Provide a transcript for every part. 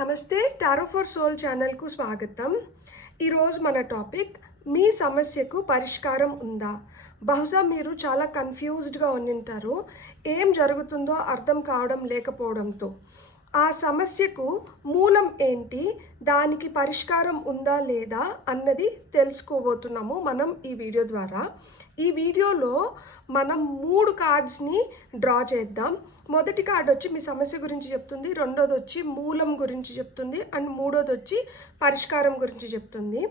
నమస్తే, tarot for soul ఛానల్కు స్వాగతం. ఈరోజు మన టాపిక్, మీ సమస్యకు పరిష్కారం ఉందా? బహుశా మీరు చాలా కన్ఫ్యూజ్డ్గా ఉండింటారు, ఏం జరుగుతుందో అర్థం కావడం లేకపోవడంతో. ఆ సమస్యకు మూలం ఏంటి, దానికి పరిష్కారం ఉందా లేదా అన్నది తెలుసుకోబోతున్నాము మనం ఈ వీడియో ద్వారా. ఈ వీడియోలో మనం 3 కార్డ్స్ని డ్రా చేద్దాం. మొదటి కార్డ్ వచ్చి మీ సమస్య గురించి చెప్తుంది, రెండోది వచ్చి మూలం గురించి చెప్తుంది, అండ్ మూడోది వచ్చి పరిష్కారం గురించి చెప్తుంది.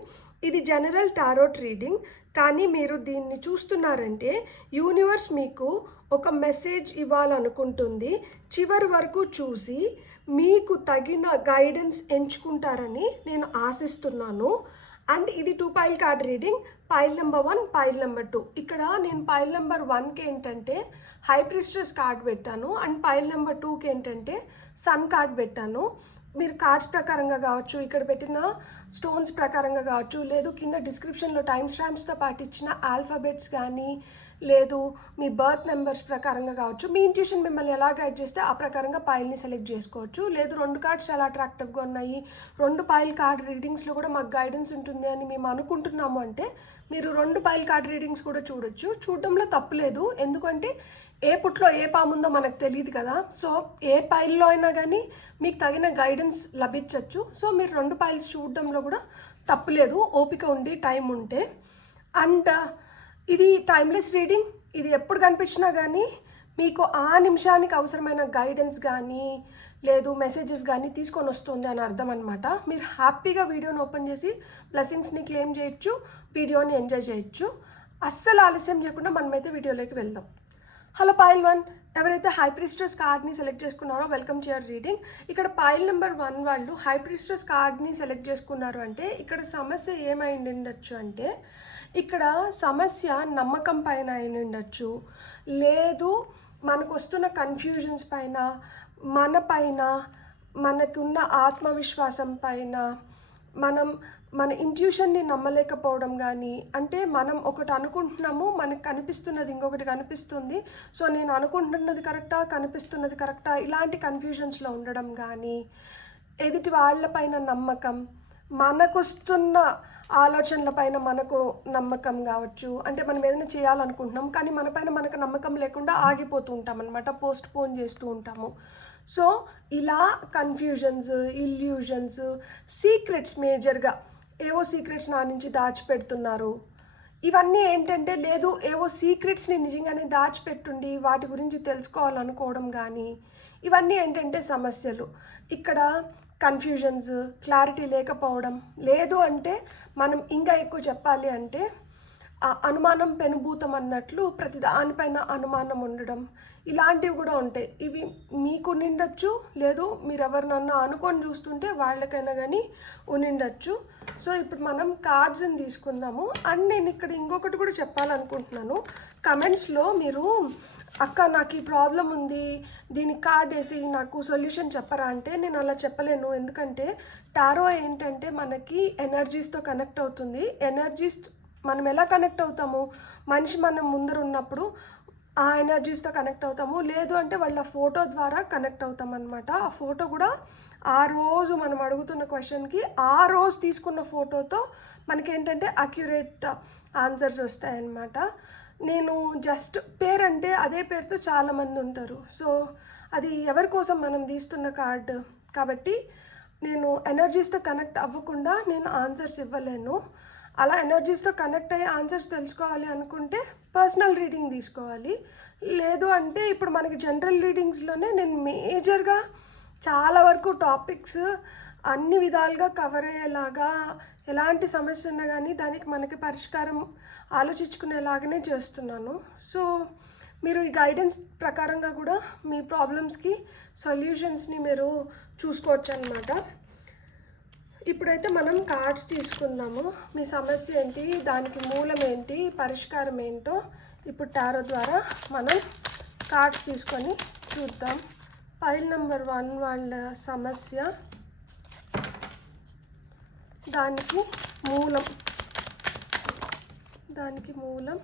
ఇది జనరల్ టారోట్ రీడింగ్, కానీ మీరు దీన్ని చూస్తున్నారంటే యూనివర్స్ మీకు ఒక మెసేజ్ ఇవ్వాలనుకుంటుంది. చివరి వరకు చూసి మీకు తగిన గైడెన్స్ ఎంచుకుంటారని నేను ఆశిస్తున్నాను. అండ్ ఇది 2 pile card reading, pile number 1, pile number 2. ఇక్కడ నేను పైల్ నెంబర్ 1కి ఏంటంటే హై ప్రిస్ట్రెస్ కార్డ్ పెట్టాను, అండ్ పైల్ నెంబర్ 2కి ఏంటంటే సన్ కార్డ్ పెట్టాను. మీరు కార్డ్స్ ప్రకారంగా కావచ్చు, ఇక్కడ పెట్టిన స్టోన్స్ ప్రకారంగా కావచ్చు, లేదు కింద డిస్క్రిప్షన్లో టైమ్ స్టాంప్స్తో పాటు ఇచ్చిన ఆల్ఫాబెట్స్ కానీ, లేదు మీ బర్త్ నెంబర్స్ ప్రకారంగా కావచ్చు. మీ ఇంట్యూషన్ మిమ్మల్ని ఎలా గైడ్ చేస్తే ఆ ప్రకారంగా పైల్ని సెలెక్ట్ చేసుకోవచ్చు. లేదు 2 కార్డ్స్ చాలా అట్రాక్టివ్గా ఉన్నాయి, 2 పైల్ కార్డ్ రీడింగ్స్లో కూడా మాకు గైడెన్స్ ఉంటుంది అని మేము అనుకుంటున్నాము అంటే మీరు 2 పైల్ కార్డ్ రీడింగ్స్ కూడా చూడొచ్చు. చూడడంలో తప్పులేదు, ఎందుకంటే ఏ పుట్లో ఏ పాముందో మనకు తెలియదు కదా. సో ఏ పైల్లో అయినా కానీ మీకు తగిన గైడెన్స్ లభించవచ్చు. సో మీరు 2 పైల్స్ చూడడంలో కూడా తప్పులేదు, ఓపిక ఉండి టైం ఉంటే. అండ్ ఇది టైమ్లెస్ రీడింగ్, ఇది ఎప్పుడు కనిపించినా కానీ మీకు ఆ నిమిషానికి అవసరమైన గైడెన్స్ కానీ లేదు మెసేజెస్ కానీ తీసుకొని వస్తుంది అని అర్థం అనమాట. మీరు హ్యాపీగా వీడియోని ఓపెన్ చేసి బ్లెస్సింగ్స్ని క్లెయిమ్ చేయొచ్చు, వీడియోని ఎంజాయ్ చేయొచ్చు. అస్సలు ఆలస్యం చేయకుండా మనమైతే వీడియోలోకి వెళ్దాం. హలో పైల్ 1, ఎవరైతే హై ప్రిస్ట్రెస్ కార్డ్ని సెలెక్ట్ చేసుకున్నారో వెల్కమ్ టు యువర్ రీడింగ్. ఇక్కడ పైల్ నెంబర్ 1 వాళ్ళు హై ప్రిస్ట్రెస్ కార్డ్ని సెలెక్ట్ చేసుకున్నారు అంటే ఇక్కడ సమస్య ఏమై ఉండొచ్చు అంటే, ఇక్కడ సమస్య నమ్మకం పైన అయి ఉండొచ్చు, లేదు మనకు వస్తున్న కన్ఫ్యూజన్స్ పైన, మన పైన, మనకున్న ఆత్మవిశ్వాసం పైన, మన ఇంట్యూషన్ని నమ్మలేకపోవడం కానీ, అంటే మనం ఒకటి అనుకుంటున్నాము, మనకు కనిపిస్తున్నది ఇంకొకటి కనిపిస్తుంది, సో నేను అనుకుంటున్నది కరెక్టా కనిపిస్తున్నది కరెక్టా, ఇలాంటి కన్ఫ్యూజన్స్లో ఉండడం కానీ, ఎదుటి వాళ్ళపైన నమ్మకం, మనకొస్తున్న ఆలోచనల పైన మనకు నమ్మకం కావచ్చు. అంటే మనం ఏదైనా చేయాలనుకుంటున్నాం కానీ మన పైన మనకు నమ్మకం లేకుండా ఆగిపోతూ ఉంటాం అనమాట, పోస్ట్ పోన్ చేస్తూ ఉంటాము. సో ఇలా కన్ఫ్యూజన్స్, ఇల్యూజన్స్, సీక్రెట్స్, మేజర్గా ఏవో సీక్రెట్స్ నా నుంచి దాచిపెడుతున్నారు. ఇవన్నీ ఏంటంటే లేదు ఏవో సీక్రెట్స్ని నిజంగానే దాచిపెట్టుండి వాటి గురించి తెలుసుకోవాలనుకోవడం కానీ, ఇవన్నీ ఏంటంటే సమస్యలు. ఇక్కడ కన్ఫ్యూజన్స్, క్లారిటీ లేకపోవడం, లేదు అంటే మనం ఇంకా ఎక్కువ చెప్పాలి అంటే అనుమానం పెనుభూతం అన్నట్లు ప్రతి దానిపైన అనుమానం ఉండడం, ఇలాంటివి కూడా ఉంటాయి. ఇవి మీకు ఉండిండొచ్చు, లేదు మీరు ఎవరినన్నా అనుకొని చూస్తుంటే వాళ్ళకైనా కానీ ఉండిండొచ్చు. సో ఇప్పుడు మనం కార్డ్స్ని తీసుకుందాము. అండ్ నేను ఇక్కడ ఇంకొకటి కూడా చెప్పాలనుకుంటున్నాను. కమెంట్స్లో మీరు అక్క నాకు ఈ ప్రాబ్లం ఉంది, దీనికి కార్డ్ వేసి నాకు సొల్యూషన్ చెప్పరా అంటే నేను అలా చెప్పలేను. ఎందుకంటే టారో ఏంటంటే మనకి ఎనర్జీస్తో కనెక్ట్ అవుతుంది. ఎనర్జీస్ మనం ఎలా కనెక్ట్ అవుతాము, మనిషి మనం ముందర ఉన్నప్పుడు ఆ ఎనర్జీస్తో కనెక్ట్ అవుతాము, లేదు అంటే వాళ్ళ ఫోటో ద్వారా కనెక్ట్ అవుతాం అనమాట. ఆ ఫోటో కూడా ఆ రోజు మనం అడుగుతున్న క్వశ్చన్కి ఆ రోజు తీసుకున్న ఫోటోతో మనకేంటంటే అక్యురేట్ ఆన్సర్స్ వస్తాయన్నమాట. నేను జస్ట్ పేరు అంటే అదే పేరుతో చాలామంది ఉంటారు, సో అది ఎవరి కోసం మనం తీస్తున్న కార్డు కాబట్టి నేను ఎనర్జీస్తో కనెక్ట్ అవ్వకుండా నేను ఆన్సర్స్ ఇవ్వలేను. అలా ఎనర్జీస్తో కనెక్ట్ అయ్యే ఆన్సర్స్ తెలుసుకోవాలి అనుకుంటే పర్సనల్ రీడింగ్ తీసుకోవాలి. లేదు అంటే ఇప్పుడు మనకి జనరల్ రీడింగ్స్లోనే నేను మేజర్గా చాలా వరకు టాపిక్స్ అన్ని విధాలుగా కవర్ అయ్యేలాగా, ఎలాంటి సమస్య ఉన్నా కానీ దానికి మనకి పరిష్కారం ఆలోచించుకునేలాగానే చేస్తున్నాను. సో మీరు ఈ గైడెన్స్ ప్రకారంగా కూడా మీ ప్రాబ్లమ్స్కి సొల్యూషన్స్ని మీరు చూసుకోవచ్చు అన్నమాట. ఇప్పుడైతే మనం కార్డ్స్ తీసుకుందాము. మీ సమస్య ఏంటి, దానికి మూలం ఏంటి, పరిష్కారం ఏంటో ఇప్పుడు టారో ద్వారా మనం కార్డ్స్ తీసుకొని చూద్దాం. పైల్ నెంబర్ 1 వాళ్ళ సమస్య, దానికి మూలం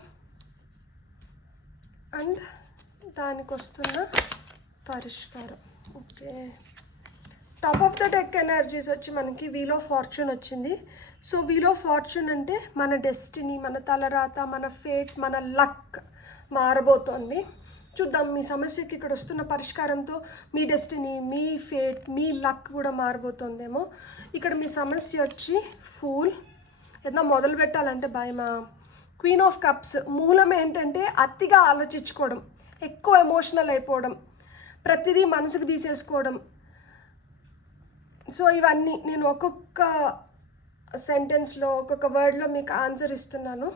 అండ్ దానికి వస్తున్న పరిష్కారం. Okay, top of the deck energies వచ్చి మనకి వీల్ ఆఫ్ ఫార్చ్యూన్ వచ్చింది. సో వీల్ ఆఫ్ ఫార్చ్యూన్ అంటే మన డెస్టినీ, మన తలరాత, మన ఫేట్, మన లక్ మారబోతోంది. చూద్దాం మీ సమస్యకి ఇక్కడ వస్తున్న పరిష్కారంతో మీ డెస్టినీ, మీ ఫేట్, మీ లక్ కూడా మారబోతోందేమో. ఇక్కడ మీ సమస్య వచ్చి ఫూల్, ఏదైనా మొదలు పెట్టాలంటే భయమా. క్వీన్ ఆఫ్ కప్స్ మూలం ఏంటంటే అతిగా ఆలోచించుకోవడం, ఎక్కువ ఎమోషనల్ అయిపోవడం, ప్రతిదీ మనసుకు తీసేసుకోవడం. సో ఇవన్నీ నేను ఒక్కొక్క సెంటెన్స్లో ఒక్కొక్క వర్డ్లో మీకు ఆన్సర్ ఇస్తున్నాను.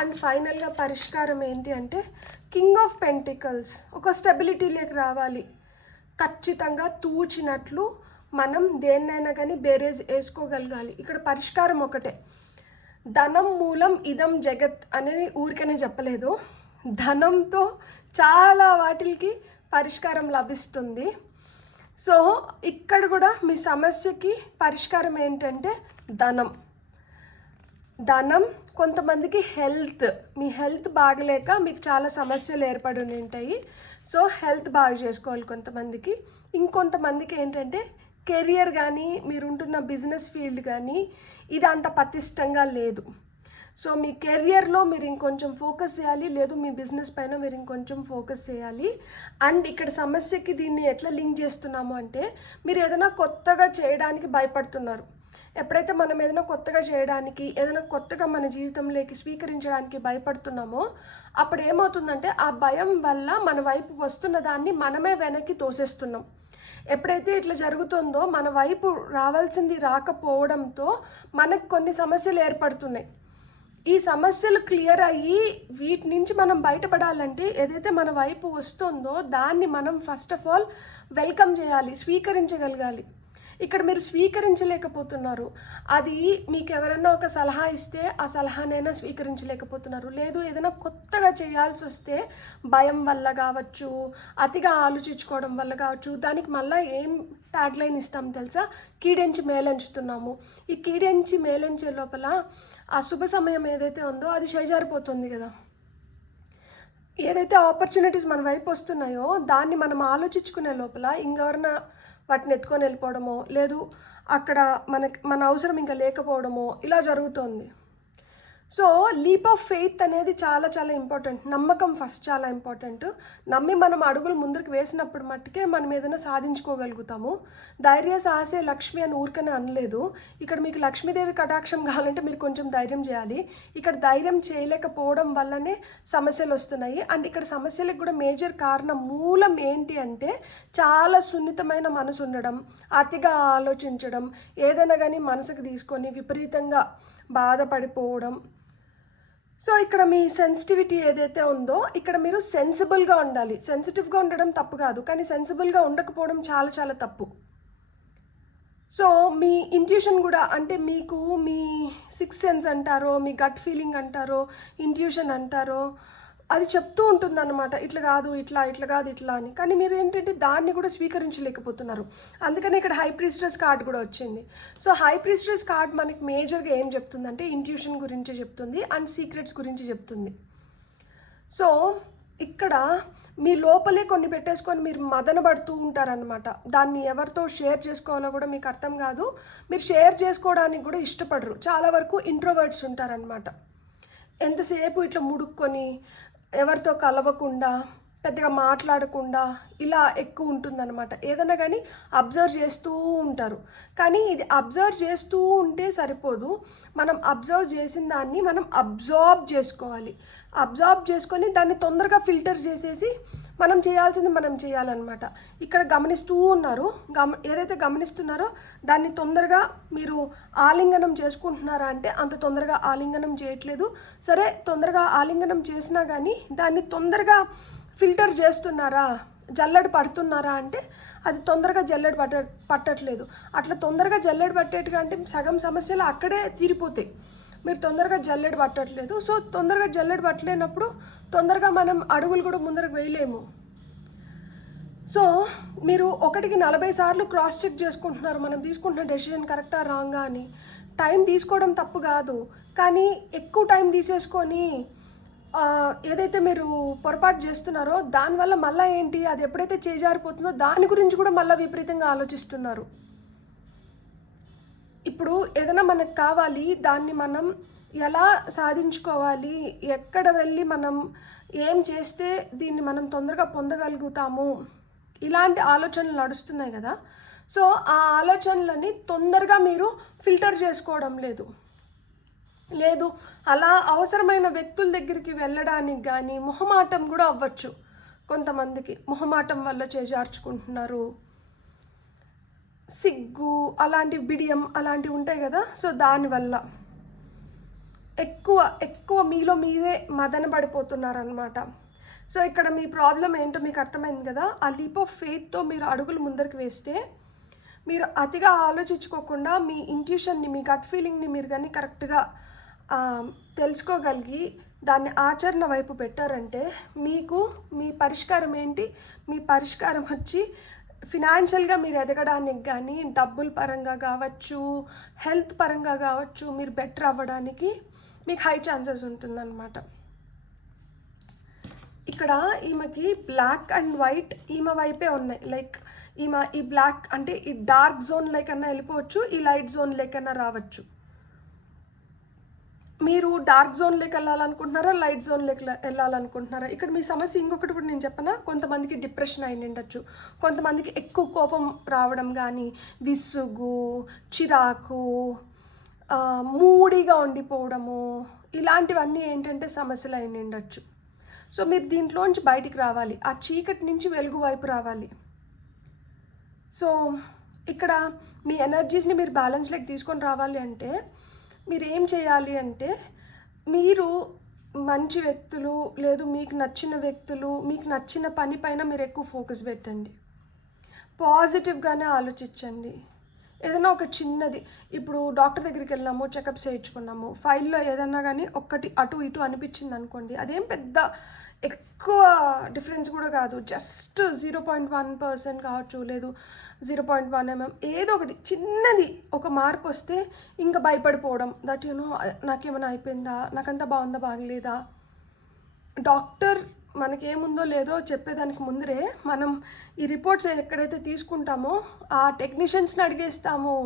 అండ్ ఫైనల్గా పరిష్కారం ఏంటి అంటే కింగ్ ఆఫ్ పెంటికల్స్, ఒక స్టెబిలిటీలోకి రావాలి. ఖచ్చితంగా తూచినట్లు మనం దేన్నైనా కానీ బేరేజ్ వేసుకోగలగాలి. ఇక్కడ పరిష్కారం ఒకటే, ధనం మూలం ఇదం జగత్ అనేది ఊరికనే చెప్పలేదు. ధనంతో చాలా వాటికి పరిష్కారం లభిస్తుంది. సో ఇక్కడ కూడా మీ సమస్యకి పరిష్కారం ఏంటంటే ధనం. కొంతమందికి హెల్త్, మీ హెల్త్ బాగలేక మీకు చాలా సమస్యలు ఏర్పడి ఉంటాయి. సో హెల్త్ బాగా చేసుకోవాలి కొంతమందికి. ఇంకొంతమందికి ఏంటంటే కెరియర్ కానీ మీరుంటున్న బిజినెస్ ఫీల్డ్ కానీ ఇది అంత పటిష్టంగా లేదు. సో మీ కెరియర్లో మీరు ఇంకొంచెం ఫోకస్ చేయాలి, లేదు మీ బిజినెస్ పైన మీరు ఇంకొంచెం ఫోకస్ చేయాలి. అండ్ ఇక్కడ సమస్యకి దీన్ని ఎట్లా లింక్ చేస్తున్నాము అంటే మీరు ఏదైనా కొత్తగా చేయడానికి భయపడుతున్నారు. ఎప్పుడైతే మనం ఏదైనా కొత్తగా చేయడానికి, ఏదైనా కొత్తగా మన జీవితంలోకి స్వీకరించడానికి భయపడుతున్నామో అప్పుడు ఏమవుతుందంటే ఆ భయం వల్ల మన వైపు వస్తున్న దాన్ని మనమే వెనక్కి తోసేస్తున్నాం. ఎప్పుడైతే ఇట్లా జరుగుతుందో మన వైపు రావాల్సింది రాకపోవడంతో మనకు కొన్ని సమస్యలు ఏర్పడుతున్నాయి. ఈ సమస్యలు క్లియర్ అయ్యి వీటి నుంచి మనం బయటపడాలంటే ఏదైతే మన వైపు వస్తుందో దాన్ని మనం ఫస్ట్ ఆఫ్ ఆల్ వెల్కమ్ చేయాలి, స్వీకరించగలగాలి. ఇక్కడ మీరు స్వీకరించలేకపోతున్నారు. అది మీకు ఎవరైనా ఒక సలహా ఇస్తే ఆ సలహానైనా స్వీకరించలేకపోతున్నారు. లేదు ఏదైనా కొత్తగా చేయాల్సి వస్తే భయం వల్ల కావచ్చు, అతిగా ఆలోచించుకోవడం వల్ల కావచ్చు. దానికి మళ్ళీ ఏం ట్యాగ్లైన్ ఇస్తాం తెలుసా, కీడెంచి మేలెంచుతున్నాము. ఈ కీడెంచి మేలెంచే లోపల ఆ శుభ సమయం ఏదైతే ఉందో అది చేజారిపోతుంది కదా. ఏదైతే ఆపర్చునిటీస్ మన వైపు వస్తున్నాయో దాన్ని మనం ఆలోచించుకునే లోపల ఇంకెవరైనా వాటిని ఎత్తుకొని వెళ్ళిపోవడమో, లేదు అక్కడ మన అవసరం ఇంకా లేకపోవడమో ఇలా జరుగుతుంది. సో లీప్ ఆఫ్ ఫెయిత్ అనేది చాలా చాలా ఇంపార్టెంట్. నమ్మకం ఫస్ట్ చాలా ఇంపార్టెంట్. నమ్మి మనం అడుగులు ముందుకు వేసినప్పుడు మట్టుకే మనం ఏదైనా సాధించుకోగలుగుతాము. ధైర్య సాహసే లక్ష్మి అని ఊరికనే అనలేదు. ఇక్కడ మీకు లక్ష్మీదేవి కటాక్షం కావాలంటే మీరు కొంచెం ధైర్యం చేయాలి. ఇక్కడ ధైర్యం చేయలేకపోవడం వల్లనే సమస్యలు వస్తున్నాయి. అండ్ ఇక్కడ సమస్యలకు కూడా మేజర్ కారణం మూలం ఏంటి అంటే చాలా సున్నితమైన మనసు ఉండడం, అతిగా ఆలోచించడం, ఏదైనా కానీ మనసుకు తీసుకొని విపరీతంగా బాధపడిపోవడం. సో ఇక్కడ మీ సెన్సిటివిటీ ఏదైతే ఉందో ఇక్కడ మీరు సెన్సిబుల్గా ఉండాలి. సెన్సిటివ్గా ఉండడం తప్పు కాదు, కానీ సెన్సిబుల్గా ఉండకపోవడం చాలా చాలా తప్పు. సో మీ ఇంట్యూషన్ కూడా, అంటే మీకు మీ సిక్స్ సెన్స్ అంటారో, మీ గట్ ఫీలింగ్ అంటారో, ఇంట్యూషన్ అంటారో, అది చెప్తూ ఉంటుందన్నమాట, ఇట్లా కాదు ఇట్లా, ఇట్లా కాదు ఇట్లా అని. కానీ మీరు ఏంటంటే దాన్ని కూడా స్వీకరించలేకపోతున్నారు. అందుకని ఇక్కడ హై ప్రీస్ట్రెస్ కార్డ్ కూడా వచ్చింది. సో హై ప్రీస్ట్రెస్ కార్డ్ మనకి మేజర్గా ఏం చెప్తుందంటే ఇంట్యూషన్ గురించి చెప్తుంది అండ్ సీక్రెట్స్ గురించి చెప్తుంది. సో ఇక్కడ మీ లోపలే కొన్ని పెట్టేసుకొని మీరు మదన పడుతూ ఉంటారనమాట. దాన్ని ఎవరితో షేర్ చేసుకోవాలో కూడా మీకు అర్థం కాదు. మీరు షేర్ చేసుకోవడానికి కూడా ఇష్టపడరు. చాలా వరకు ఇంట్రోవర్ట్స్ ఉంటారనమాట. ఎంతసేపు ఇట్లా ముడుక్కొని ఎవరితో కలవకుండా, పెద్దగా మాట్లాడకుండా ఇలా ఎక్కువ ఉంటుందన్నమాట. ఏదైనా కానీ అబ్జర్వ్ చేస్తూ ఉంటారు. కానీ ఇది అబ్జర్వ్ చేస్తూ ఉంటే సరిపోదు. మనం అబ్జర్వ్ చేసిన దాన్ని మనం అబ్జార్బ్ చేసుకోవాలి. అబ్జార్బ్ చేసుకొని దాన్ని తొందరగా ఫిల్టర్ చేసేసి మనం చేయాల్సింది మనం చేయాలన్నమాట. ఇక్కడ గమనిస్తూ ఉన్నారు, ఏదైతే గమనిస్తున్నారో దాన్ని తొందరగా మీరు ఆలింగనం చేసుకుంటున్నారా అంటే అంత తొందరగా ఆలింగనం చేయట్లేదు. సరే తొందరగా ఆలింగనం చేసినా కానీ దాన్ని తొందరగా ఫిల్టర్ చేస్తున్నారా, జల్లెడ పడుతున్నారా అంటే అది తొందరగా జల్లెడ పట్టట్లేదు. అట్లా తొందరగా జల్లెడ పట్టేట్టుగా అంటే సగం సమస్యలు అక్కడే తీరిపోతాయి. మీరు తొందరగా జల్లెడ పట్టట్లేదు. సో తొందరగా జల్లెడ పట్టలేనప్పుడు తొందరగా మనం అడుగులు కూడా ముందరకు వేయలేము. సో మీరు 1కి 40 సార్లు క్రాస్ చెక్ చేసుకుంటున్నారు, మనం తీసుకుంటున్న డెసిషన్ కరెక్టా రాంగా అని. టైం తీసుకోవడం తప్పు కాదు, కానీ ఎక్కువ టైం తీసేసుకొని ఏదైతే మీరు పొరపాటు చేస్తున్నారో దానివల్ల మళ్ళీ ఏంటి, అది ఎప్పుడైతే చేజారిపోతుందో దాని గురించి కూడా మళ్ళీ విపరీతంగా ఆలోచిస్తున్నారు. ఇప్పుడు ఏదైనా మనకు కావాలి, దాన్ని మనం ఎలా సాధించుకోవాలి, ఎక్కడ వెళ్ళి మనం ఏం చేస్తే దీన్ని మనం తొందరగా పొందగలుగుతాము, ఇలాంటి ఆలోచనలు నడుస్తున్నాయి కదా. సో ఆ ఆలోచనలని తొందరగా మీరు ఫిల్టర్ చేసుకోవడం లేదు అలా అవసరమైన వ్యక్తుల దగ్గరికి వెళ్ళడానికి కానీ మొహమాటం కూడా అవ్వచ్చు. కొంతమందికి మొహమాటం వల్ల చేజార్చుకుంటున్నారు, సిగ్గు అలాంటి బిడియం అలాంటివి ఉంటాయి కదా. సో దానివల్ల ఎక్కువ మీలో మీరే మదన పడిపోతున్నారనమాట. సో ఇక్కడ మీ ప్రాబ్లం ఏంటో మీకు అర్థమైంది కదా. ఆ లీప్ ఆఫ్ ఫెయిత్తో మీరు అడుగులు ముందరికి వేస్తే, మీరు అతిగా ఆలోచించుకోకుండా మీ ఇంట్యూషన్ని, మీ గట్ ఫీలింగ్ని మీరు కానీ కరెక్ట్గా తెలుసుకోగలిగి దాన్ని ఆచరణ వైపు పెట్టారంటే మీకు మీ పరిష్కారం ఏంటి, మీ పరిష్కారం వచ్చి ఫినాన్షియల్గా మీరు ఎదగడానికి కానీ, డబ్బుల పరంగా కావచ్చు, హెల్త్ పరంగా కావచ్చు, మీరు బెటర్ అవ్వడానికి మీకు హై ఛాన్సెస్ ఉంటుందన్నమాట. ఇక్కడ ఈమెకి బ్లాక్ అండ్ వైట్ ఈమె వైపే ఉన్నాయి. లైక్ ఈమె ఈ బ్లాక్ అంటే ఈ డార్క్ జోన్ లేకన్నా వెళ్ళిపోవచ్చు, ఈ లైట్ జోన్ లేకన్నా రావచ్చు. మీరు డార్క్ జోన్లోకి వెళ్ళాలనుకుంటున్నారా, లైట్ జోన్లోకి వెళ్ళాలనుకుంటున్నారా? ఇక్కడ మీ సమస్య ఇంకొకటి కూడా నేను చెప్పనా, కొంతమందికి డిప్రెషన్ అయి ఉండొచ్చు, కొంతమందికి ఎక్కువ కోపం రావడం కానీ, విసుగు, చిరాకు, మూడీగా ఉండిపోవడము, ఇలాంటివన్నీ ఏంటంటే సమస్యలు అయి ఉండొచ్చు. సో మీరు దీంట్లోంచి బయటికి రావాలి, ఆ చీకటి నుంచి వెలుగు వైపు రావాలి. సో ఇక్కడ మీ ఎనర్జీస్ని మీరు బ్యాలెన్స్లోకి తీసుకొని రావాలి అంటే మీరు ఏం చేయాలి అంటే, మీరు మంచి వ్యక్తులు, లేదు మీకు నచ్చిన వ్యక్తులు, మీకు నచ్చిన పని పైన మీరు ఎక్కువ ఫోకస్ పెట్టండి, పాజిటివ్గానే ఆలోచించండి. ఏదైనా ఒక చిన్నది, ఇప్పుడు డాక్టర్ దగ్గరికి వెళ్ళాము, చెకప్ చేయించుకున్నాము, ఫైల్లో ఏదన్నా కానీ ఒక్కటి అటు ఇటు అనిపించింది అనుకోండి, అదేం పెద్ద ఎక్కువ డిఫరెన్స్ కూడా కాదు, జస్ట్ 0.1% కావచ్చు, లేదు 0.1 mm, ఏదో ఒకటి చిన్నది ఒక మార్పు వస్తే ఇంకా భయపడిపోవడం, దట్ నాకేమైనా అయిపోయిందా, నాకంతా బాగుందా బాగలేదా. డాక్టర్ మనకేముందో లేదో చెప్పేదానికి ముందరే మనం ఈ రిపోర్ట్స్ ఎక్కడైతే తీసుకుంటామో ఆ టెక్నీషియన్స్ని అడిగేస్తాము,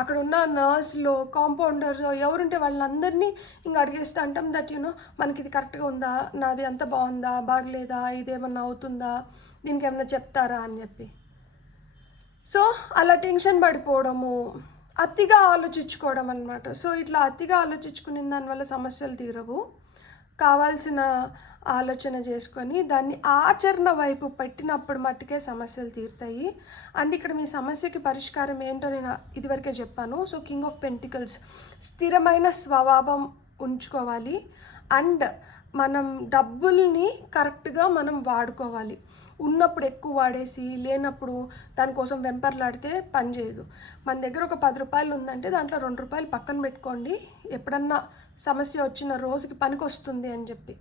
అక్కడ ఉన్న నర్స్లో, కాంపౌండర్స్ ఎవరుంటే వాళ్ళందరినీ ఇంకా అడిగేస్తూ అంటాం దట్ మనకి ఇది కరెక్ట్గా ఉందా, నాది అంత బాగుందా బాగలేదా, ఇదేమన్నా అవుతుందా, దీనికి ఏమన్నా చెప్తారా అని చెప్పి. సో అలా టెన్షన్ పడిపోవడము, అతిగా ఆలోచించుకోవడం అనమాట. సో ఇట్లా అతిగా ఆలోచించుకునే దానివల్ల సమస్యలు తీరవు. కావాల్సిన ఆలోచన చేసుకొని దాన్ని ఆచరణ వైపు పెట్టినప్పుడు మట్టుకే సమస్యలు తీరుతాయి. అండ్ ఇక్కడ మీ సమస్యకి పరిష్కారం ఏంటో నేను ఇదివరకే చెప్పాను. సో కింగ్ ఆఫ్ పెంటికల్స్, స్థిరమైన స్వభావం ఉంచుకోవాలి. అండ్ మనం డబ్బుల్ని కరెక్ట్గా మనం వాడుకోవాలి. ఉన్నప్పుడు ఎక్కువ వాడేసి లేనప్పుడు దానికోసం వెంపర్లాడితే పని చేయదు. మన దగ్గర ఒక 10 రూపాయలు ఉందంటే దాంట్లో 2 రూపాయలు పక్కన పెట్టుకోండి, ఎప్పుడన్నా సమస్య వచ్చిన రోజుకి పనికి వస్తుంది అని చెప్పి.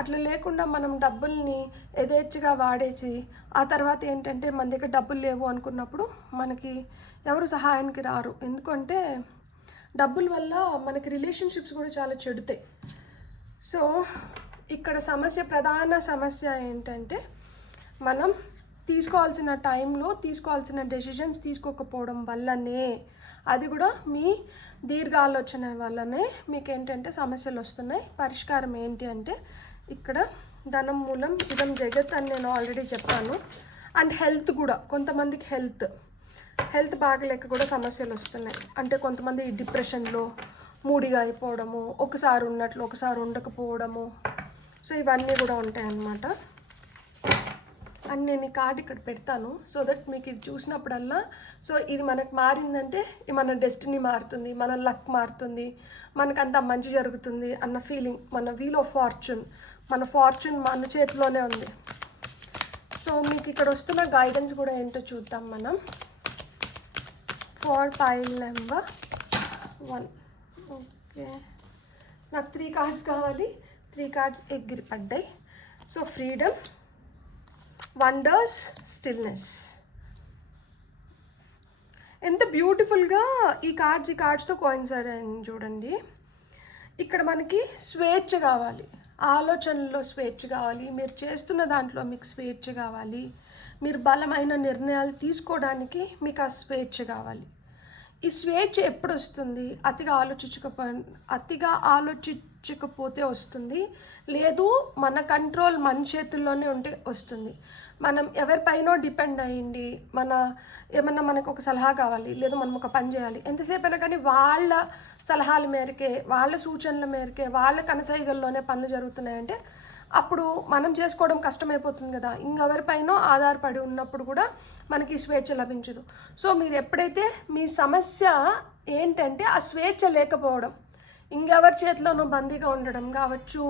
అట్లా లేకుండా మనం డబ్బుల్ని యథేచ్ఛగా వాడేసి ఆ తర్వాత ఏంటంటే మన దగ్గర డబ్బులు లేవు అనుకున్నప్పుడు మనకి ఎవరు సహాయానికి రారు. ఎందుకంటే డబ్బుల వల్ల మనకి రిలేషన్షిప్స్ కూడా చాలా చెడుతాయి. సో ఇక్కడ ప్రధాన సమస్య ఏంటంటే మనం తీసుకోవాల్సిన టైంలో తీసుకోవాల్సిన డెసిషన్స్ తీసుకోకపోవడం వల్లనే, అది కూడా మీ దీర్ఘ ఆలోచన వల్లనే మీకు ఏంటంటే సమస్యలు వస్తున్నాయి. పరిష్కారం ఏంటి అంటే ఇక్కడ ధనం మూలం ఇదం జగత్ అని నేను ఆల్రెడీ చెప్పాను. అండ్ హెల్త్ కూడా, కొంతమందికి హెల్త్ బాగలేక కూడా సమస్యలు వస్తున్నాయి. అంటే కొంతమంది డిప్రెషన్లో మూడిగా అయిపోవడము, ఒకసారి ఉన్నట్లు ఒకసారి ఉండకపోవడము, సో ఇవన్నీ కూడా ఉంటాయి అన్నమాట. అండ్ నేను ఈ కార్డ్ ఇక్కడ పెడతాను సో దట్ మీకు ఇది చూసినప్పుడల్లా, సో ఇది మనకు మారిందంటే మన డెస్టినీ మారుతుంది, మన లక్ మారుతుంది, మనకంతా మంచి జరుగుతుంది అన్న ఫీలింగ్. మన వీల్ ఆఫ్ ఫార్చ్యూన్, మన ఫార్చ్యూన్ మన చేతిలోనే ఉంది. సో మీకు ఇక్కడ వస్తున్న గైడెన్స్ కూడా ఏంటో చూద్దాం మనం. For pile number 1. ఓకే, నాకు 3 కార్డ్స్ కావాలి. 3 కార్డ్స్ ఎగిరి పడ్డాయి. So freedom, wonders, stillness. ఎంత బ్యూటిఫుల్గా ఈ కార్డ్స్తో కోయిన్సైడ్ అయింది చూడండి. ఇక్కడ మనకి స్వేచ్ఛ కావాలి, ఆలోచనలో స్వేచ్ఛ కావాలి, మీరు చేస్తున్న దాంట్లో మీకు స్వేచ్ఛ కావాలి, మీరు బలమైన నిర్ణయాలు తీసుకోవడానికి మీకు ఆ స్వేచ్ఛ కావాలి. ఈ స్వేచ్ఛ ఎప్పుడు వస్తుంది? అతిగా ఆలోచించకపోతే వస్తుంది, లేదు మన కంట్రోల్ మన చేతుల్లోనే ఉంటే వస్తుంది. మనం ఎవరిపైనో డిపెండ్ అయ్యింది, ఏమన్నా మనకు ఒక సలహా కావాలి, లేదు మనం ఒక పని చేయాలి, ఎంతసేపు అయినా కానీ వాళ్ళ సలహాల మేరకే, వాళ్ళ సూచనల మేరకే, వాళ్ళ కనసైగల్లోనే పనులు జరుగుతున్నాయంటే అప్పుడు మనం చేసుకోవడం కష్టమైపోతుంది కదా. ఇంకెవరిపైనో ఆధారపడి ఉన్నప్పుడు కూడా మనకి స్వేచ్ఛ లభించదు. సో మీరు ఎప్పుడైతే మీ సమస్య ఏంటంటే ఆ స్వేచ్ఛ లేకపోవడం, ఇంకెవరి చేతిలోనో బందీగా ఉండడం కావచ్చు,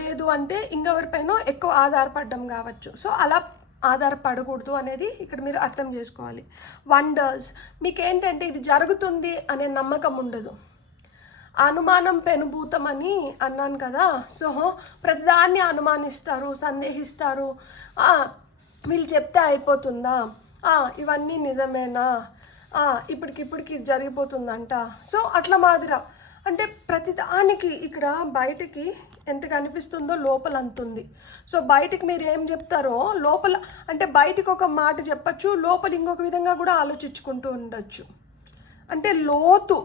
లేదు అంటే ఇంకెవరిపైనో ఎక్కువ ఆధారపడడం కావచ్చు. సో అలా ఆధారపడకూడదు అనేది ఇక్కడ మీరు అర్థం చేసుకోవాలి. వండర్స్, మీకేంటంటే ఇది జరుగుతుంది అనే నమ్మకం ఉండదు. అనుమానం పెనుభూతం అని అన్నాను కదా. సో ప్రతిదాన్ని అనుమానిస్తారు, సందేహిస్తారు. వీళ్ళు చెప్తే అయిపోతుందా, ఇవన్నీ నిజమేనా, ఇప్పటికిప్పటికి జరిగిపోతుందంట. సో అట్లా మాదిరా అంటే ప్రతిదానికి ఇక్కడ బయటికి ఎంత కనిపిస్తుందో లోపల అంతుంది. సో బయటికి మీరు ఏం చెప్తారో లోపల అంటే బయటికి ఒక మాట చెప్పచ్చు, లోపల ఇంకొక విధంగా కూడా ఆలోచించుకుంటూ ఉండొచ్చు. అంటే లోతు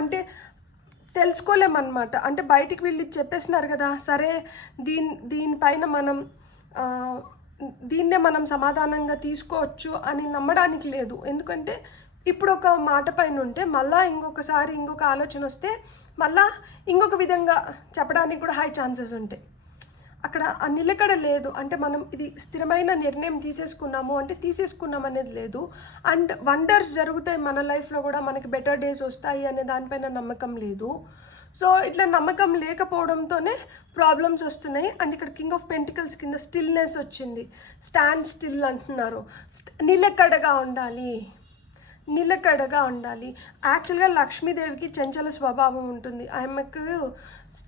అంటే తెలుసుకోలేమన్నమాట. అంటే బయటికి వీళ్ళు చెప్పేసినారు కదా, సరే దీనిపైన మనం దీన్నే మనం సమాధానంగా తీసుకోవచ్చు అని నమ్మడానికి లేదు. ఎందుకంటే ఇప్పుడు ఒక మాట పైన ఉంటే మళ్ళీ ఇంకొకసారి ఇంకొక ఆలోచన వస్తే మళ్ళీ ఇంకొక విధంగా చెప్పడానికి కూడా హై ఛాన్సెస్ ఉంటాయి. అక్కడ ఆ నిలకడ లేదు. అంటే మనం ఇది స్థిరమైన నిర్ణయం తీసేసుకున్నాము అంటే తీసేసుకున్నాం అనేది లేదు. అండ్ వండర్స్ జరుగుతాయి మన లైఫ్లో కూడా, మనకి బెటర్ డేస్ వస్తాయి అనే దానిపైన నమ్మకం లేదు. సో ఇట్లా నమ్మకం లేకపోవడంతోనే ప్రాబ్లమ్స్ వస్తున్నాయి. అండ్ ఇక్కడ కింగ్ ఆఫ్ పెంటికల్స్ కింద స్టిల్నెస్ వచ్చింది. స్టాండ్ స్టిల్ అంటున్నారు. నిలకడగా ఉండాలి. యాక్చువల్గా లక్ష్మీదేవికి చంచల స్వభావం ఉంటుంది. ఆమెకు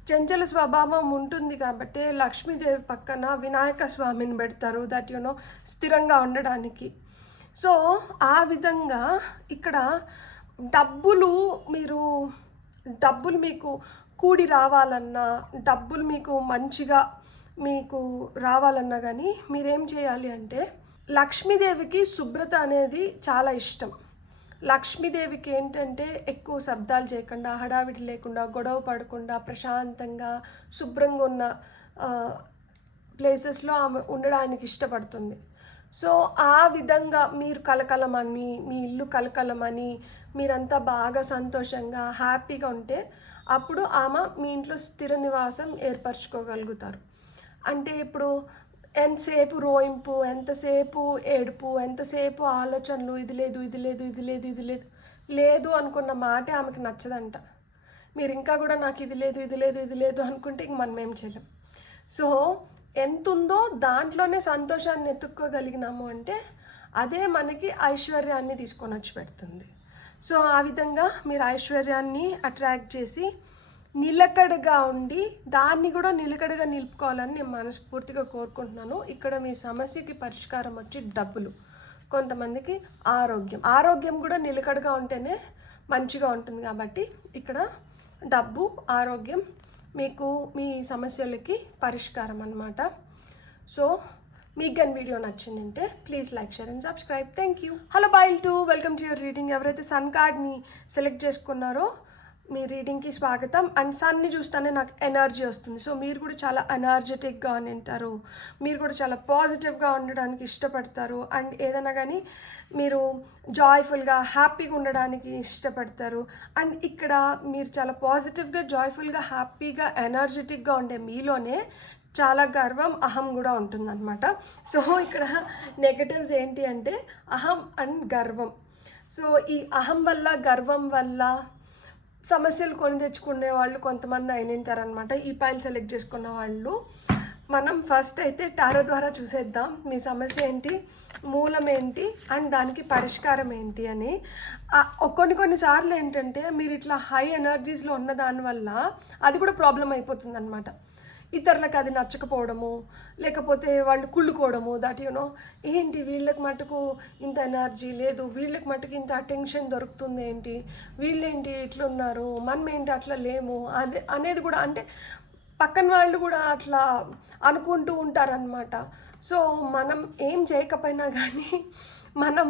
చంచల స్వభావం ఉంటుంది కాబట్టి లక్ష్మీదేవి పక్కన వినాయక స్వామిని పెడతారు, దట్ స్థిరంగా ఉండడానికి. సో ఆ విధంగా ఇక్కడ డబ్బులు మీకు కూడి రావాలన్నా, డబ్బులు మీకు మంచిగా రావాలన్నా కానీ మీరేం చేయాలి అంటే, లక్ష్మీదేవికి శుభ్రత అనేది చాలా ఇష్టం. లక్ష్మీదేవికి ఏంటంటే ఎక్కువ శబ్దాలు చేయకుండా, హడావిడి లేకుండా, గొడవ పడకుండా, ప్రశాంతంగా శుభ్రంగా ఉన్న ప్లేసెస్లో ఆమె ఉండడానికి ఇష్టపడుతుంది. సో ఆ విధంగా మీరు కలకలమని, మీ ఇల్లు కలకలమని, మీరంతా బాగా సంతోషంగా హ్యాపీగా ఉంటే అప్పుడు ఆమె మీ ఇంట్లో స్థిర నివాసం ఏర్పరచుకోగలుగుతారు. అంటే ఇప్పుడు ఎంతసేపు రోయింపు, ఎంతసేపు ఏడుపు, ఎంతసేపు ఆలోచనలు, ఇది లేదు అనుకున్న మాట ఆమెకి నచ్చదంట. మీరు ఇంకా కూడా నాకు ఇది లేదు అనుకుంటే ఇంక మనం ఏం చేయలేం. సో ఎంత ఉందో దాంట్లోనే సంతోషాన్ని ఎత్తుక్కోగలిగినాము అంటే అదే మనకి ఐశ్వర్యాన్ని తీసుకొని వచ్చి పెడుతుంది. సో ఆ విధంగా మీరు ఐశ్వర్యాన్ని అట్రాక్ట్ చేసి నిలకడగా ఉండి దాన్ని కూడా నిలకడగా నిలుపుకోవాలని నేను మనస్ఫూర్తిగా కోరుకుంటున్నాను. ఇక్కడ మీ సమస్యకి పరిష్కారం వచ్చి డబ్బులు, కొంతమందికి ఆరోగ్యం కూడా నిలకడగా ఉంటేనే మంచిగా ఉంటుంది. కాబట్టి ఇక్కడ డబ్బు, ఆరోగ్యం మీకు మీ సమస్యలకి పరిష్కారం అన్నమాట. సో మీకు కానీ వీడియో నచ్చిందంటే please like, share and subscribe. Thank you. Hello boil to welcome to your reading. ఎవరైతే సన్ కార్డ్ని సెలెక్ట్ చేసుకున్నారో మీ రీడింగ్కి స్వాగతం. అండ్ సన్ని చూస్తేనే నాకు ఎనర్జీ వస్తుంది. సో మీరు కూడా చాలా ఎనర్జెటిక్గా ఉంటారు, మీరు కూడా చాలా పాజిటివ్గా ఉండడానికి ఇష్టపడతారు. అండ్ ఏదైనా కానీ మీరు జాయ్ఫుల్గా, హ్యాపీగా ఉండడానికి ఇష్టపడతారు. అండ్ ఇక్కడ మీరు చాలా పాజిటివ్గా, జాయ్ఫుల్గా, హ్యాపీగా, ఎనర్జెటిక్గా ఉండే మీలోనే చాలా గర్వం, అహం కూడా ఉంటుందన్నమాట. సో ఇక్కడ నెగటివ్స్ ఏంటి అంటే అహం అండ్ గర్వం. సో ఈ అహం వల్ల, గర్వం వల్ల సమస్యలు కొని తెచ్చుకునే వాళ్ళు కొంతమంది అయినంటారనమాట. ఈ పైల్ సెలెక్ట్ చేసుకున్న వాళ్ళు. మనం ఫస్ట్ అయితే టారో ద్వారా చూసేద్దాం మీ సమస్య ఏంటి, మూలం ఏంటి, అండ్ దానికి పరిష్కారం ఏంటి అని. కొన్నిసార్లు ఏంటంటే మీరు ఇట్లా హై ఎనర్జీస్లో ఉన్న దానివల్ల అది కూడా ప్రాబ్లం అయిపోతుంది అనమాట. ఇతరులకు అది నచ్చకపోవడము, లేకపోతే వాళ్ళు కుళ్ళుకోవడము, దట్ ఏంటి వీళ్ళకి మటుకు ఇంత ఎనర్జీ లేదు, వీళ్ళకి మటుకు ఇంత అటెన్షన్ దొరుకుతుంది ఏంటి, వీళ్ళేంటి ఇట్లున్నారు, మనం ఏంటి అట్లా లేము అనేది కూడా, అంటే పక్కన వాళ్ళు కూడా అట్లా అనుకుంటూ ఉంటారనమాట. సో మనం ఏం చేయకపోయినా కానీ మనం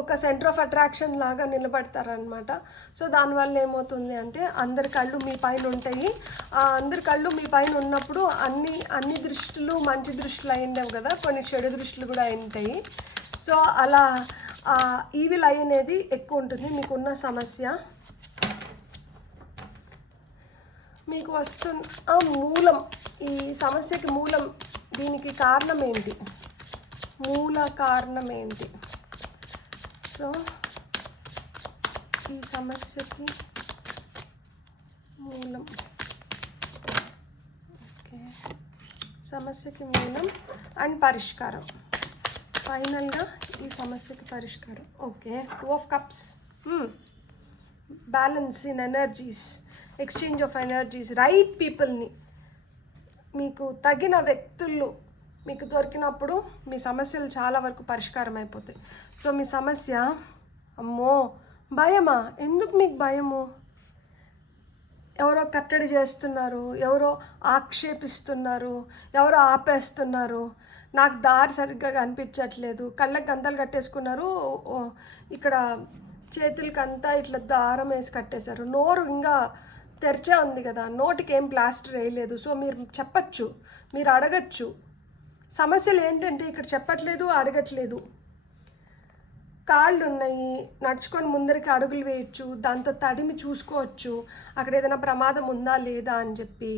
ఒక సెంటర్ ఆఫ్ అట్రాక్షన్ లాగా నిలబడతారనమాట. సో దానివల్ల ఏమవుతుంది అంటే అందరి కళ్ళు మీ పైన ఉంటాయి. అందరి కళ్ళు మీ పైన ఉన్నప్పుడు అన్ని దృష్టిలు మంచి దృష్టిలు అయిండేవి కదా, కొన్ని చెడు దృష్టిలు కూడా అయింటాయి. సో అలా ఈవిల్ ఐ అనేది ఎక్కువ ఉంటుంది. మీకున్న సమస్య మీకు వస్తున్న మూలం, ఈ సమస్యకి మూలం, దీనికి కారణం ఏంటి, మూల కారణం ఏంటి? సో ఈ సమస్యకి మూలం, ఓకే, సమస్యకి మూలం అండ్ పరిష్కారం. ఫైనల్గా ఈ సమస్యకి పరిష్కారం, okay, 2 of Cups, balance in energies, exchange of energies, right పీపుల్ని, మీకు తగిన వ్యక్తులు మీకు దొరికినప్పుడు మీ సమస్యలు చాలా వరకు పరిష్కారం అయిపోతాయి. సో మీ సమస్య, అమ్మో భయమా, ఎందుకు మీకు భయము? ఎవరో కట్టడి చేస్తున్నారు, ఎవరో ఆక్షేపిస్తున్నారు, ఎవరో ఆపేస్తున్నారు, నాకు దారి సరిగ్గా కనిపించట్లేదు, కళ్ళకి గంతలు కట్టేసుకున్నారు, ఇక్కడ చేతులకంతా ఇట్లా దారం వేసి కట్టేశారు, నోరు ఇంకా తెరిచే ఉంది కదా, నోటికి ఏం ప్లాస్టర్ వేయలేదు. సో మీరు చెప్పచ్చు, మీరు అడగచ్చు. సమస్యలు ఏంటంటే ఇక్కడ చెప్పట్లేదు, అడగట్లేదు. కాళ్ళు ఉన్నాయి, నడుచుకొని ముందరికి అడుగులు వేయచ్చు, దాంతో తడిమి చూసుకోవచ్చు అక్కడ ఏదైనా ప్రమాదం ఉందా లేదా అని చెప్పి.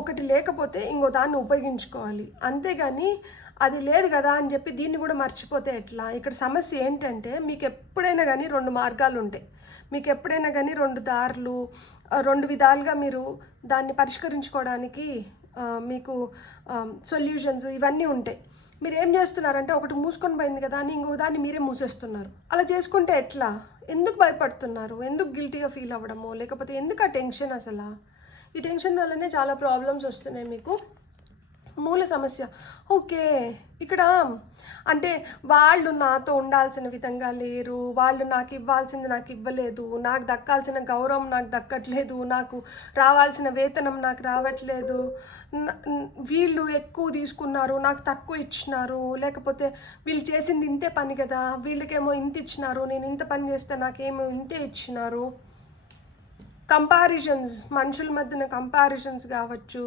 ఒకటి లేకపోతే ఇంకో దాన్ని ఉపయోగించుకోవాలి, అంతేగాని అది లేదు కదా అని చెప్పి దీన్ని కూడా మర్చిపోతే ఎట్లా? ఇక్కడ సమస్య ఏంటంటే మీకు ఎప్పుడైనా కానీ 2 మార్గాలు ఉంటాయి, మీకు ఎప్పుడైనా కానీ 2 దారులు, 2 విధాలుగా మీరు దాన్ని పరిష్కరించుకోవడానికి మీకు సొల్యూషన్స్ ఇవన్నీ ఉంటాయి. మీరు ఏం చేస్తున్నారంటే ఒకటి మూసుకొని పోయింది కదా అని ఇంకో దాన్ని మీరే మూసేస్తున్నారు. అలా చేసుకుంటే ఎట్లా? ఎందుకు భయపడుతున్నారు? ఎందుకు గిల్టీగా ఫీల్ అవ్వడమో, లేకపోతే ఎందుకు ఆ టెన్షన్? అసలు ఈ టెన్షన్ వల్లనే చాలా ప్రాబ్లమ్స్ వస్తున్నాయి మీకు. మూల సమస్య, ఓకే, ఇక్కడ అంటే వాళ్ళు నాతో ఉండాల్సిన విధంగా లేరు, వాళ్ళు నాకు ఇవ్వాల్సింది నాకు ఇవ్వలేదు, నాకు దక్కాల్సిన గౌరవం నాకు దక్కట్లేదు, నాకు రావాల్సిన వేతనం నాకు రావట్లేదు, వీళ్ళు ఎక్కువ తీసుకున్నారు నాకు తక్కువ ఇచ్చినారు, లేకపోతే వీళ్ళు చేసింది ఇంతే పని కదా వీళ్ళకేమో ఇంత ఇచ్చినారు, నేను ఇంత పని చేస్తే నాకేమో ఇంతే ఇచ్చినారు. కంపారిజన్స్, మనుషుల మధ్యన కంపారిజన్స్ కావచ్చు,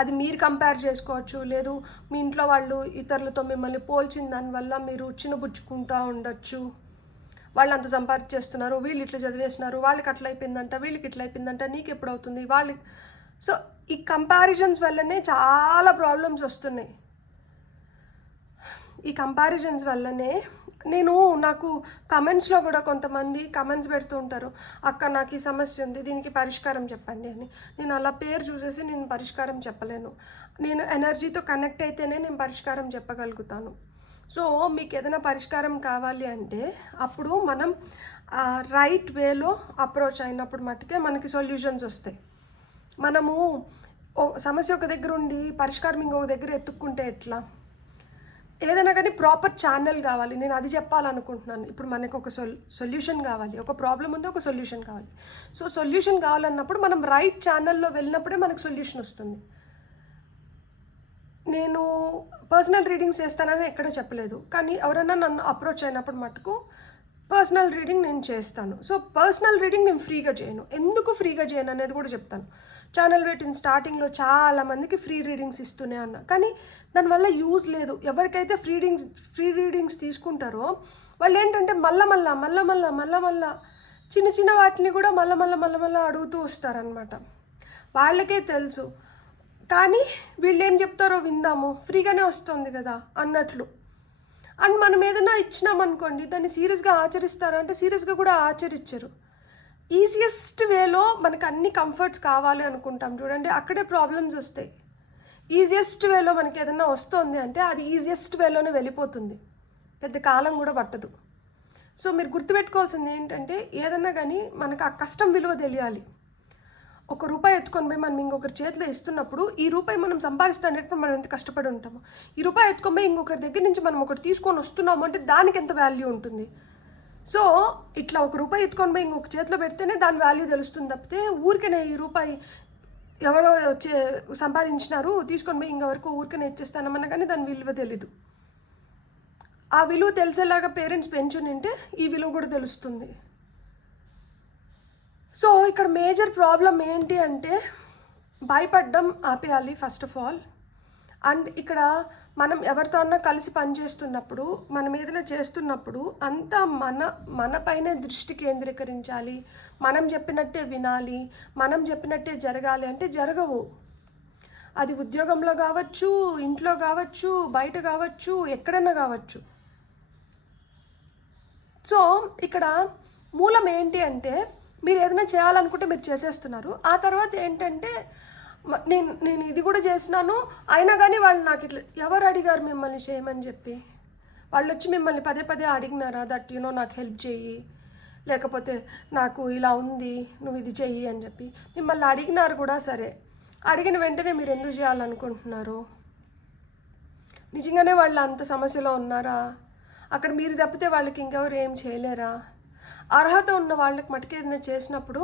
అది మీరు కంపేర్ చేసుకోవచ్చు, లేదు మీ ఇంట్లో వాళ్ళు ఇతరులతో మిమ్మల్ని పోల్చిన దానివల్ల మీరు చిన్నబుచ్చుకుంటూ ఉండొచ్చు. వాళ్ళు అంత సంపాదించేస్తున్నారు, వీళ్ళు ఇట్లా చదివేస్తున్నారు, వాళ్ళకి అట్లా అయిపోయిందంట, వీళ్ళకి ఇట్లా అయిపోయిందంట, నీకు ఎప్పుడు అవుతుంది వాళ్ళకి. సో ఈ కంపారిజన్స్ వల్లనే చాలా ప్రాబ్లమ్స్ వస్తున్నాయి. ఈ కంపారిజన్స్ వల్లనే నాకు కమెంట్స్లో కూడా కొంతమంది కమెంట్స్ పెడుతూ ఉంటారు, అక్క నాకు ఈ సమస్య ఉంది దీనికి పరిష్కారం చెప్పండి అని. నేను అలా పేరు చూసేసి నేను పరిష్కారం చెప్పలేను, నేను ఎనర్జీతో కనెక్ట్ అయితేనే నేను పరిష్కారం చెప్పగలుగుతాను. సో మీకు ఏదైనా పరిష్కారం కావాలి అంటే అప్పుడు మనం రైట్ వేలో అప్రోచ్ అయినప్పుడు మట్టుకే మనకి సొల్యూషన్స్ వస్తాయి. మనము సమస్య ఒక దగ్గర ఉండి పరిష్కారం ఇంకొక దగ్గర ఎత్తుక్కుంటే ఎట్లా? ఏదైనా కానీ ప్రాపర్ ఛానల్ కావాలి. నేను అది చెప్పాలనుకుంటున్నాను. ఇప్పుడు మనకు ఒక సొల్యూషన్ కావాలి, ఒక ప్రాబ్లం ఉంది, ఒక సొల్యూషన్ కావాలి. సో సొల్యూషన్ కావాలన్నప్పుడు మనం రైట్ ఛానల్లో వెళ్ళినప్పుడే మనకు సొల్యూషన్ వస్తుంది. నేను పర్సనల్ రీడింగ్స్ చేస్తానని ఎక్కడ చెప్పలేదు, కానీ ఎవరైనా నన్ను అప్రోచ్ అయినప్పుడు మటుకు పర్సనల్ రీడింగ్ నేను చేస్తాను. సో పర్సనల్ రీడింగ్ నేను ఫ్రీగా చేయను. ఎందుకు ఫ్రీగా చేయను అనేది కూడా చెప్తాను. ఛానల్ పెట్టిన స్టార్టింగ్లో చాలామందికి ఫ్రీ రీడింగ్స్ ఇస్తూనే ఉన్నా, కానీ దానివల్ల యూజ్ లేదు. ఎవరికైతే ఫ్రీ రీడింగ్స్ తీసుకుంటారో వాళ్ళు ఏంటంటే మళ్ళా చిన్న చిన్న వాటిని కూడా మళ్ళా అడుగుతూ వస్తారనమాట. వాళ్ళకే తెలుసు, కానీ వీళ్ళు ఏం చెప్తారో విందాము, ఫ్రీగానే వస్తుంది కదా అన్నట్లు. అండ్ మనం ఏదైనా ఇచ్చినామనుకోండి, దాన్ని సీరియస్గా ఆచరిస్తారా అంటే సీరియస్గా కూడా ఆచరించరు. ఈజియెస్ట్ వేలో మనకు అన్ని కంఫర్ట్స్ కావాలి అనుకుంటాం చూడండి, అక్కడే ప్రాబ్లమ్స్ వస్తాయి. ఈజియెస్ట్ వేలో మనకి ఏదైనా వస్తుంది అంటే అది ఈజియెస్ట్ వేలోనే వెళ్ళిపోతుంది, పెద్ద కాలం కూడా పట్టదు. సో మీరు గుర్తుపెట్టుకోవాల్సింది ఏంటంటే ఏదైనా కానీ మనకు ఆ కష్టం విలువ తెలియాలి. ₹1 ఎత్తుకొని పోయి మనం ఇంకొకరి చేతిలో ఇస్తున్నప్పుడు ఈ రూపాయి మనం సంపాదిస్తానేటప్పుడు మనం ఎంత కష్టపడి ఉంటాము. ఈ రూపాయి ఎత్తుకొని పోయి ఇంకొకరి దగ్గర నుంచి మనం ఒకటి తీసుకొని వస్తున్నాము అంటే దానికి ఎంత వాల్యూ ఉంటుంది. సో ఇట్లా ₹1 ఎత్తుకొని పోయి ఇంకొక చేతిలో పెడితేనే దాని వాల్యూ తెలుస్తుంది తప్పితే ఊరికనే ఈ రూపాయి ఎవరో సంపాదించినారు తీసుకొని పోయి ఇంకొవరకు ఊరికనే ఇచ్చేస్తానమన్నా కానీ దాని విలువ తెలీదు. ఆ విలువ తెలిసేలాగా పేరెంట్స్ పెంచునింటే ఈ విలువ కూడా తెలుస్తుంది. సో ఇక్కడ మేజర్ ప్రాబ్లం ఏంటి అంటే భయపడడం ఆపేయాలి ఫస్ట్ ఆఫ్ ఆల్. అండ్ ఇక్కడ మనం ఎవరితో అన్నా కలిసి పనిచేస్తున్నప్పుడు, మనం ఏదైనా చేస్తున్నప్పుడు అంతా మన పైనే దృష్టి కేంద్రీకరించాలి. మనం చెప్పినట్టే వినాలి, మనం చెప్పినట్టే జరగాలి అంటే జరగవు. అది ఉద్యోగంలో కావచ్చు, ఇంట్లో కావచ్చు, బయట కావచ్చు, ఎక్కడైనా కావచ్చు. సో ఇక్కడ మూలం ఏంటి అంటే మీరు ఏదైనా చేయాలనుకుంటే మీరు చేసేస్తున్నారు. ఆ తర్వాత ఏంటంటే నేను ఇది కూడా చేసినాను అయినా కానీ వాళ్ళు నాకు ఇట్లా ఎవరు అడిగారు మిమ్మల్ని చేయమని చెప్పి? వాళ్ళు వచ్చి మిమ్మల్ని పదే పదే అడిగినారా దట్ నాకు హెల్ప్ చెయ్యి, లేకపోతే నాకు ఇలా ఉంది నువ్వు ఇది చెయ్యి అని చెప్పి మిమ్మల్ని అడిగినారు కూడా. సరే, అడిగిన వెంటనే మీరు ఎందుకు చేయాలనుకుంటున్నారు? నిజంగానే వాళ్ళు అంత సమస్యలో ఉన్నారా? అక్కడ మీరు తప్పితే వాళ్ళకి ఇంకెవరు ఏం చేయలేరా? అర్హత ఉన్న వాళ్ళకి మటుకు ఏదైనా చేసినప్పుడు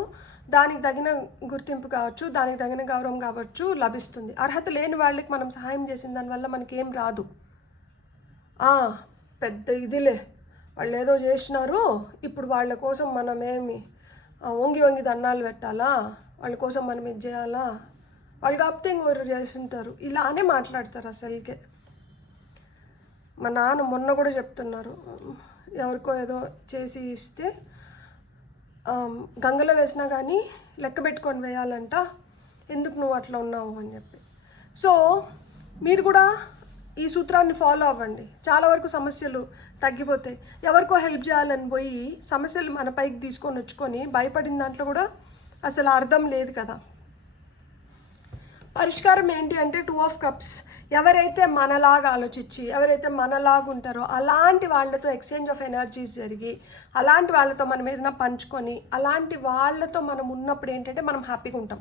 దానికి తగిన గుర్తింపు కావచ్చు, దానికి తగిన గౌరవం కావచ్చు లభిస్తుంది. అర్హత లేని వాళ్ళకి మనం సహాయం చేసిన దానివల్ల మనకేం రాదు. పెద్ద ఇదిలే, వాళ్ళు ఏదో చేసినారు, ఇప్పుడు వాళ్ళ కోసం మనమేమి వంగి వంగి దండాలు పెట్టాలా, వాళ్ళ కోసం మనం ఇది చేయాలా, వాళ్ళు కాకపోతే ఇంకొకరు చేస్తుంటారు, ఇలానే మాట్లాడతారు అసలుకే. మా నాన్న మొన్న కూడా చెప్తున్నారు, ఎవరికో ఏదో చేసి ఇస్తే గంగలో వేసినా కానీ లెక్క పెట్టుకొని వేయాలంట, ఎందుకు నువ్వు అట్లా ఉన్నావు అని చెప్పి. సో మీరు కూడా ఈ సూత్రాన్ని ఫాలో అవ్వండి, చాలా వరకు సమస్యలు తగ్గిపోతాయి. ఎవరికో హెల్ప్ చేయాలని పోయి సమస్యలు మన పైకి తీసుకొని వచ్చుకొని భయపడిన దాంట్లో కూడా అసలు అర్థం లేదు కదా. పరిష్కారం ఏంటి అంటే 2 ఆఫ్ కప్స్. ఎవరైతే మనలాగా ఆలోచించి, ఎవరైతే మనలాగా ఉంటారో అలాంటి వాళ్ళతో ఎక్స్చేంజ్ ఆఫ్ ఎనర్జీస్ జరిగి, అలాంటి వాళ్ళతో మనం ఏదైనా పంచుకొని, అలాంటి వాళ్ళతో మనం ఉన్నప్పుడు ఏంటంటే మనం హ్యాపీగా ఉంటాం,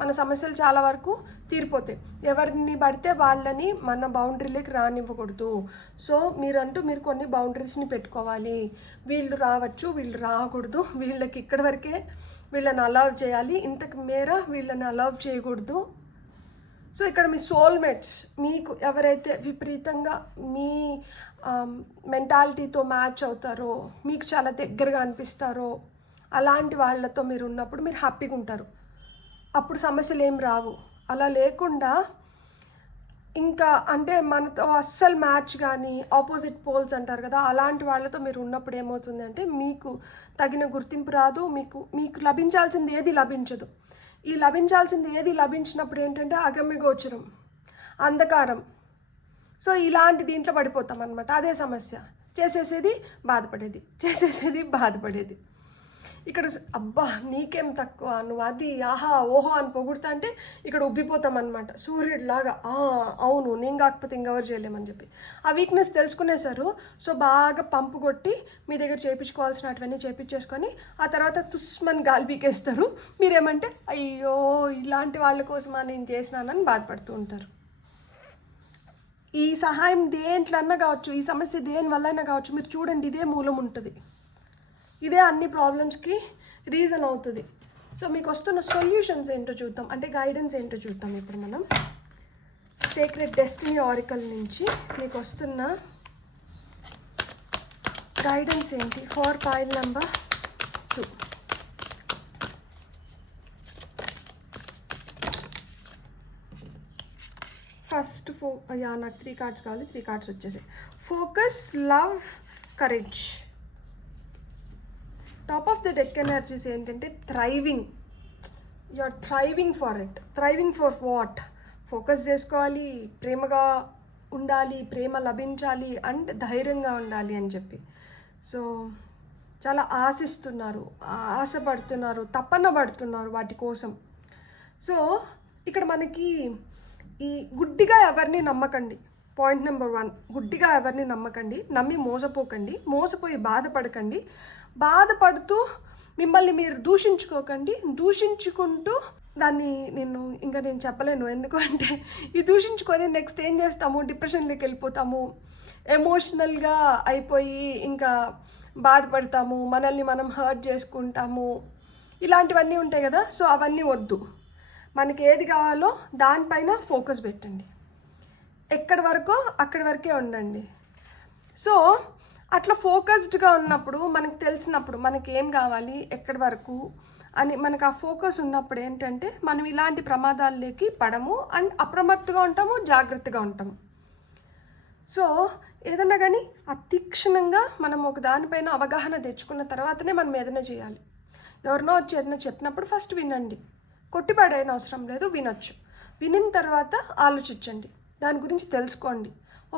మన సమస్యలు చాలా వరకు తీరిపోతాయి. ఎవరిని పడితే వాళ్ళని మన బౌండరీలోకి రానివ్వకూడదు. సో మీరు కొన్ని బౌండరీస్ని పెట్టుకోవాలి. వీళ్ళు రావచ్చు, వీళ్ళు రాకూడదు, వీళ్ళకి ఇక్కడి వరకే వీళ్ళని అలౌ చేయాలి, ఇంతకు మేర వీళ్ళని అలౌ చేయకూడదు. సో ఇక్కడ మీ సోల్మేట్స్, మీకు ఎవరైతే విపరీతంగా మీ మెంటాలిటీతో మ్యాచ్ అవుతారో, మీకు చాలా దగ్గరగా అనిపిస్తారో, అలాంటి వాళ్ళతో మీరు ఉన్నప్పుడు మీరు హ్యాపీగా ఉంటారు. అప్పుడు సమస్యలు ఏం రావు. అలా లేకుండా ఇంకా అంటే మనతో అస్సలు మ్యాచ్ కానీ ఆపోజిట్ పోల్స్ అంటారు కదా, అలాంటి వాళ్ళతో మీరు ఉన్నప్పుడు ఏమవుతుంది అంటే మీకు తగిన గుర్తింపు రాదు, మీకు లభించాల్సింది ఏది లభించదు. ఈ లభించాల్సింది ఏది లభించినప్పుడు ఏంటంటే అగమ్యగోచరం, అంధకారం. సో ఇలాంటి దీంట్లో పడిపోతాం అనమాట. అదే సమస్య, చేసేసేది బాధపడేది. ఇక్కడ అబ్బా నీకేం తక్కువ, నువ్వు అది ఆహా ఓహో అని పొగుడుతా అంటే ఇక్కడ ఉబ్బిపోతాం అనమాట, సూర్యుడిలాగా. అవును, నేను కాకపోతే ఇంకెవరు చేయలేమని చెప్పి ఆ వీక్నెస్ తెలుసుకునేసారు. సో బాగా పంపు కొట్టి మీ దగ్గర చేయించుకోవాల్సినటువన్నీ చేయించేసుకొని ఆ తర్వాత తుస్మని గాలి పీకేస్తారు. మీరేమంటే అయ్యో ఇలాంటి వాళ్ళ కోసమా నేను చేసినానని బాధపడుతూ ఉంటారు. ఈ సహాయం దేంట్లన్నా కావచ్చు, ఈ సమస్య దేనివల్ల అయినా కావచ్చు, మీరు చూడండి ఇదే మూలం ఉంటుంది, ఇదే అన్ని ప్రాబ్లమ్స్కి రీజన్ అవుతుంది. సో మీకు వస్తున్న సొల్యూషన్స్ ఏంటో చూద్దాం, అంటే గైడెన్స్ ఏంటో చూద్దాం. ఇప్పుడు మనం సీక్రెట్ డెస్టినీ ఆరికల్ నుంచి మీకు వస్తున్న గైడెన్స్ ఏంటి ఫర్ పైల్ నెంబర్ 2. ఫస్ట్ నాకు 3 కార్డ్స్ కావాలి, 3 కార్డ్స్ వచ్చేసాయి. Focus, love, courage. Top of the deck energies ఏంటంటే thriving. You are thriving for it. Thriving for what? Focus చేసుకోవాలి, ప్రేమగా ఉండాలి, ప్రేమ లభించాలి అండ్ ధైర్యంగా ఉండాలి అని చెప్పి. సో చాలా ఆశిస్తున్నారు, ఆశపడుతున్నారు, తపన పడుతున్నారు వాటి కోసం. సో ఇక్కడ మనకి ఈ గుడ్డిగా ఎవరిని నమ్మకండి. పాయింట్ నెంబర్ 1, గుడ్డిగా ఎవరిని నమ్మకండి, నమ్మి మోసపోకండి, మోసపోయి బాధపడకండి, బాధపడుతూ మిమ్మల్ని మీరు దూషించుకోకండి. దూషించుకుంటూ దాన్ని నేను చెప్పలేను, ఎందుకంటే ఈ దూషించుకొని నెక్స్ట్ ఏం చేస్తాము, డిప్రెషన్లోకి వెళ్ళిపోతాము, ఎమోషనల్గా అయిపోయి ఇంకా బాధపడతాము, మనల్ని మనం హర్ట్ చేసుకుంటాము, ఇలాంటివన్నీ ఉంటాయి కదా. సో అవన్నీ వద్దు. మనకి ఏది కావాలో దానిపైన ఫోకస్ పెట్టండి, ఎక్కడి వరకో అక్కడి వరకే ఉండండి. సో అట్లా ఫోకస్డ్గా ఉన్నప్పుడు మనకు తెలిసినప్పుడు మనకి ఏం కావాలి ఎక్కడి వరకు అని మనకు ఆ ఫోకస్ ఉన్నప్పుడు ఏంటంటే మనం ఇలాంటి ప్రమాదాల్లోకి పడము అండ్ అప్రమత్తుగా ఉంటాము, జాగ్రత్తగా ఉంటాము. సో ఏదన్నా కానీ అతీక్షణంగా మనం ఒక దానిపైన అవగాహన తెచ్చుకున్న తర్వాతనే మనం ఏదైనా చేయాలి. ఎవరినో వచ్చి ఏదైనా చెప్పినప్పుడు ఫస్ట్ వినండి, కొట్టిపడైన అవసరం లేదు, వినొచ్చు. వినిన తర్వాత ఆలోచించండి, దాని గురించి తెలుసుకోండి.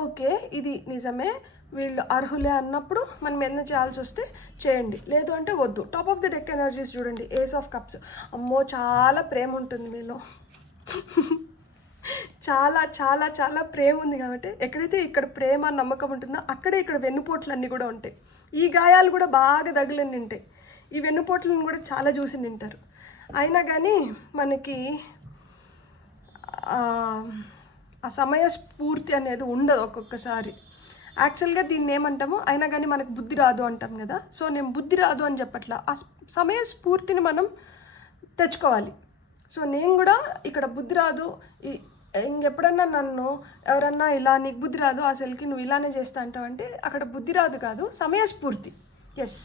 ఓకే ఇది నిజమే, వీళ్ళు అర్హులే అన్నప్పుడు మనం ఏదైనా చేయాల్సి వస్తే చేయండి, లేదు అంటే వద్దు. Top of the deck energies చూడండి, ఏస్ ఆఫ్ కప్స్. అమ్మో చాలా ప్రేమ ఉంటుంది మీలో. చాలా చాలా చాలా ప్రేమ ఉంది కాబట్టి ఎక్కడైతే ఇక్కడ ప్రేమ నమ్మకం ఉంటుందో అక్కడే ఇక్కడ వెన్నుపోట్లు అన్నీ కూడా ఉంటాయి. ఈ గాయాలు కూడా బాగా తగిలిని ఉంటాయి, ఈ వెన్నుపోట్లను కూడా చాలా చూసి నింటారు. అయినా కానీ మనకి ఆ సమయ స్ఫూర్తి అనేది ఉండదు ఒక్కొక్కసారి. యాక్చువల్గా దీన్ని ఏమంటాము, అయినా కానీ మనకు బుద్ధి రాదు అంటాం కదా. సో నేను బుద్ధి రాదు అని చెప్పట్లా, ఆ సమయ స్ఫూర్తిని మనం తెచ్చుకోవాలి. సో నేను కూడా ఇక్కడ బుద్ధి రాదు, ఇంకెప్పుడన్నా నన్ను ఎవరన్నా ఇలా నీకు బుద్ధి రాదు అసలుకి నువ్వు ఇలానే చేస్తా అంటావంటే అక్కడ బుద్ధి రాదు కాదు, సమయస్ఫూర్తి. ఎస్,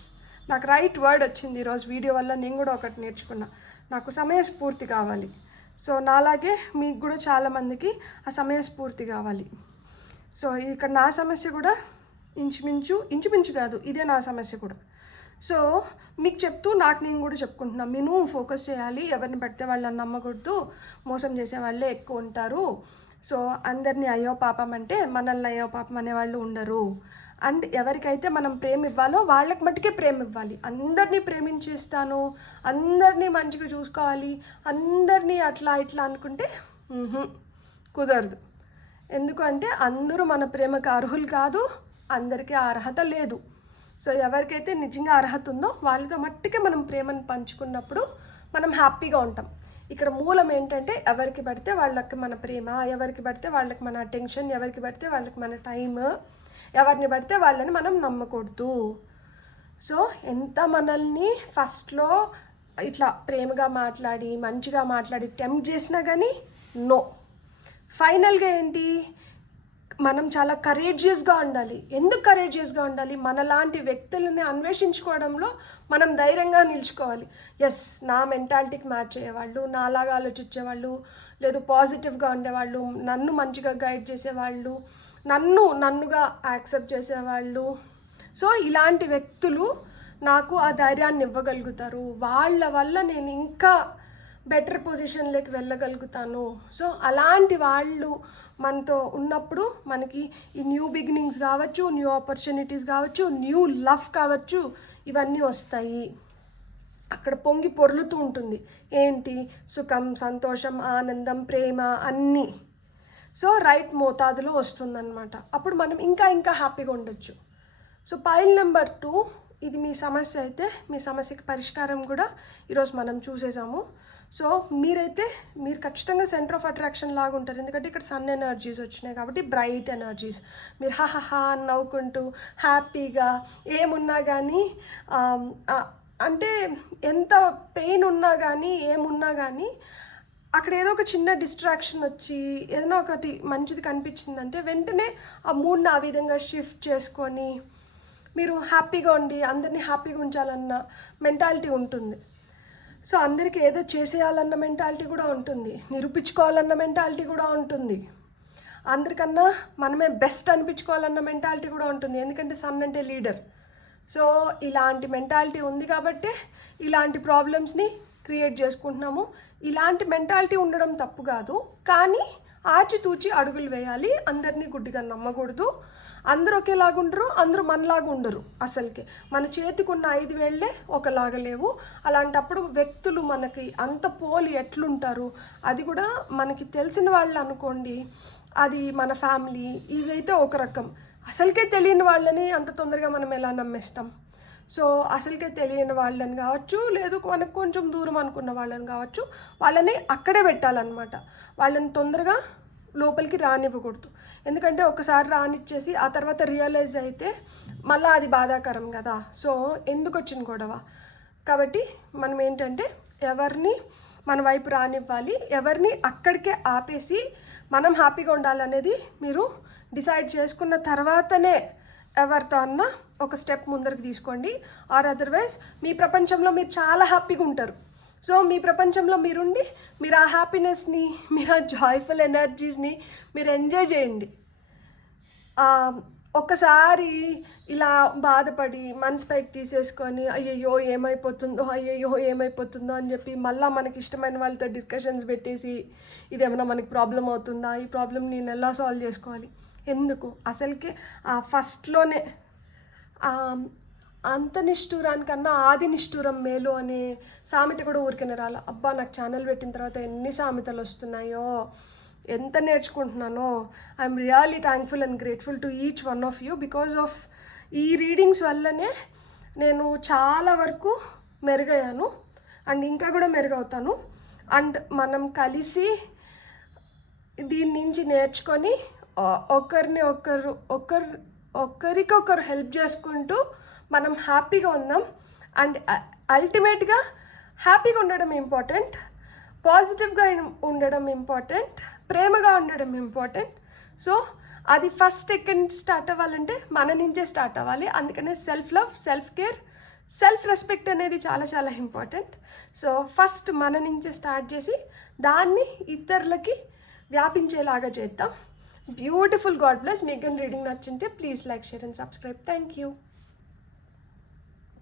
నాకు రైట్ వర్డ్ వచ్చింది ఈరోజు వీడియో వల్ల. నేను కూడా ఒకటి నేర్చుకున్నా, నాకు సమయస్ఫూర్తి కావాలి. సో నాలాగే మీకు కూడా చాలామందికి ఆ సమయస్ఫూర్తి కావాలి. సో ఇక్కడ నా సమస్య కూడా ఇంచుమించు కాదు, ఇదే నా సమస్య కూడా. సో మీకు చెప్తూ నాకు నేను కూడా చెప్పుకుంటున్నాను, మీరు ఫోకస్ చేయాలి, ఎవరిని పడితే వాళ్ళని నమ్మకూడదు, మోసం చేసే వాళ్ళే ఎక్కువ ఉంటారు. సో అందరినీ అయ్యో పాపం అంటే మనల్ని అయ్యో పాపం అనేవాళ్ళు ఉండరు. అండ్ ఎవరికైతే మనం ప్రేమ ఇవ్వాలో వాళ్ళకి మట్టుకే ప్రేమ ఇవ్వాలి. అందరినీ ప్రేమించేస్తాను, అందరినీ మంచిగా చూసుకోవాలి, అందరినీ అట్లా ఇట్లా అనుకుంటే కుదరదు. ఎందుకంటే అందరూ మన ప్రేమకు అర్హులు కాదు, అందరికీ అర్హత లేదు. సో ఎవరికైతే నిజంగా అర్హత ఉందో వాళ్ళతో మట్టుకే మనం ప్రేమను పంచుకున్నప్పుడు మనం హ్యాపీగా ఉంటాం. ఇక్కడ మూలం ఏంటంటే ఎవరికి పడితే వాళ్ళకి మన ప్రేమ, ఎవరికి పడితే వాళ్ళకి మన అటెన్షన్, ఎవరికి పడితే వాళ్ళకి మన టైం, ఎవరిని పడితే వాళ్ళని మనం నమ్మకూడదు. సో ఎంత మనల్ని ఫస్ట్లో ఇట్లా ప్రేమగా మాట్లాడి మంచిగా మాట్లాడి టెంప్ట్ చేసినా కానీ నో. ఫైనల్గా ఏంటి, మనం చాలా కరేజియస్గా ఉండాలి. ఎందుకు కరేజియస్గా ఉండాలి, మనలాంటి వ్యక్తులని అన్వేషించుకోవడంలో మనం ధైర్యంగా నిలుచుకోవాలి. ఎస్, నా మెంటాలిటీకి మ్యాచ్ అయ్యేవాళ్ళు, నాలాగా ఆలోచించేవాళ్ళు, లేదు పాజిటివ్గా ఉండేవాళ్ళు, నన్ను మంచిగా గైడ్ చేసేవాళ్ళు, నన్నుగా యాక్సెప్ట్ చేసేవాళ్ళు. సో ఇలాంటి వ్యక్తులు నాకు ఆ ధైర్యాన్ని ఇవ్వగలుగుతారు. వాళ్ళ వల్ల నేను ఇంకా బెటర్ పొజిషన్లోకి వెళ్ళగలుగుతాను. సో అలాంటి వాళ్ళు మనతో ఉన్నప్పుడు మనకి ఈ న్యూ బిగినింగ్స్ కావచ్చు, న్యూ ఆపర్చునిటీస్ కావచ్చు, న్యూ లవ్ కావచ్చు, ఇవన్నీ వస్తాయి. అక్కడ పొంగి పొర్లుతూ ఉంటుంది ఏంటి, సుఖం, సంతోషం, ఆనందం, ప్రేమ అన్నీ. సో రైట్ మోతాదులో వస్తుందన్నమాట. అప్పుడు మనం ఇంకా హ్యాపీగా ఉండొచ్చు. సో పైల్ నెంబర్ 2, ఇది మీ సమస్య అయితే మీ సమస్యకి పరిష్కారం కూడా ఈరోజు మనం చూసేసాము. సో మీరు ఖచ్చితంగా సెంటర్ ఆఫ్ అట్రాక్షన్ లాగా ఉంటారు, ఎందుకంటే ఇక్కడ సన్ ఎనర్జీస్ వచ్చినాయి కాబట్టి బ్రైట్ ఎనర్జీస్. మీరు హహహా నవ్వుకుంటూ హ్యాపీగా ఏమున్నా కానీ, అంటే ఎంత పెయిన్ ఉన్నా కానీ ఏమున్నా కానీ అక్కడ ఏదో ఒక చిన్న డిస్ట్రాక్షన్ వచ్చి ఏదైనా ఒకటి మంచిది కనిపించిందంటే వెంటనే ఆ మూడ్ని ఆ విధంగా షిఫ్ట్ చేసుకొని మీరు హ్యాపీగా ఉండి అందరినీ హ్యాపీగా ఉంచాలన్న మెంటాలిటీ ఉంటుంది. సో అందరికీ ఏదో చేసేయాలన్న మెంటాలిటీ కూడా ఉంటుంది, నిరూపించుకోవాలన్న మెంటాలిటీ కూడా ఉంటుంది, అందరికన్నా మనమే బెస్ట్ అనిపించుకోవాలన్న మెంటాలిటీ కూడా ఉంటుంది, ఎందుకంటే సన్ అంటే లీడర్. సో ఇలాంటి మెంటాలిటీ ఉంది కాబట్టి ఇలాంటి ప్రాబ్లమ్స్ని క్రియేట్ చేసుకుంటున్నాము. ఇలాంటి మెంటాలిటీ ఉండడం తప్పు కాదు, కానీ ఆచితూచి అడుగులు వేయాలి. అందరినీ గుడ్డిగా నమ్మకూడదు. అందరూ ఒకేలాగుండరు, అందరూ మనలాగా ఉండరు. అసలుకి మన చేతికి ఉన్న 5 వేళ్ళే ఒకలాగా లేవు. అలాంటప్పుడు వ్యక్తులు మనకి అంత పోలి ఎట్లుంటారు, అది కూడా మనకి తెలిసిన వాళ్ళు అనుకోండి, అది మన ఫ్యామిలీ, ఇదైతే ఒక రకం. అసలుకే తెలియని వాళ్ళని అంత తొందరగా మనం ఎలా నమ్మేస్తాం. సో అసలుకే తెలియని వాళ్ళని కావచ్చు, లేదు మనకు కొంచెం దూరం అనుకున్న వాళ్ళని కావచ్చు, వాళ్ళని అక్కడే పెట్టాలన్నమాట. వాళ్ళని తొందరగా లోపలికి రానివ్వకూడదు. ఎందుకంటే ఒకసారి రానిచ్చేసి ఆ తర్వాత రియలైజ్ అయితే మళ్ళీ అది బాధాకరం కదా. సో ఎందుకు వచ్చిన గొడవ. కాబట్టి మనం ఏంటంటే ఎవరిని మన వైపు రానివ్వాలి, ఎవరిని అక్కడికే ఆపేసి మనం హ్యాపీగా ఉండాలనేది మీరు డిసైడ్ చేసుకున్న తర్వాతనే ఎవరితో అన్నా ఒక స్టెప్ ముందరికి తీసుకోండి. ఆర్ అదర్వైజ్ మీ ప్రపంచంలో మీరు చాలా హ్యాపీగా ఉంటారు. సో మీ ప్రపంచంలో మీరుండి మీరు ఆ హ్యాపీనెస్ని, మీరు ఆ జాయ్ఫుల్ ఎనర్జీస్ని మీరు ఎంజాయ్ చేయండి. ఒక్కసారి ఇలా బాధపడి మనసు పైకి తీసేసుకొని అయ్యయ్యో ఏమైపోతుందో అని చెప్పి మళ్ళీ మనకి ఇష్టమైన వాళ్ళతో డిస్కషన్స్ పెట్టేసి ఇదేమన్నా మనకి ప్రాబ్లం అవుతుందా, ఈ ప్రాబ్లమ్ నేను ఎలా సాల్వ్ చేసుకోవాలి, ఎందుకు అసలుకి ఫస్ట్లోనే అంత నిష్ఠూరానికన్నా ఆది నిష్ఠూరం మేలు అనే సామెత కూడా ఊరికనే రాల. అబ్బా నాకు ఛానల్ పెట్టిన తర్వాత ఎన్ని సామెతలు వస్తున్నాయో, ఎంత నేర్చుకుంటున్నానో. I'm really thankful and grateful to each one of you. Because of ఈ రీడింగ్స్ వల్లనే నేను చాలా వరకు మెరుగయ్యాను అండ్ ఇంకా కూడా మెరుగవుతాను. అండ్ మనం కలిసి దీని నుంచి నేర్చుకొని ఒకరికొకరు హెల్ప్ చేసుకుంటూ మనం హ్యాపీగా ఉందాం. అండ్ అల్టిమేట్గా హ్యాపీగా ఉండడం ఇంపార్టెంట్, పాజిటివ్గా ఉండడం ఇంపార్టెంట్, ప్రేమగా ఉండడం ఇంపార్టెంట్. సో అది ఫస్ట్ ఎక్కడి నుంచి స్టార్ట్ అవ్వాలంటే మన నుంచే స్టార్ట్ అవ్వాలి. అందుకనే self love, self care, self respect అనేది చాలా చాలా ఇంపార్టెంట్. సో ఫస్ట్ మన నుంచే స్టార్ట్ చేసి దాన్ని ఇతరులకి వ్యాపించేలాగా చేద్దాం. బ్యూటిఫుల్. God bless. మీకు రీడింగ్ నచ్చింటే please like, share and subscribe. Thank you.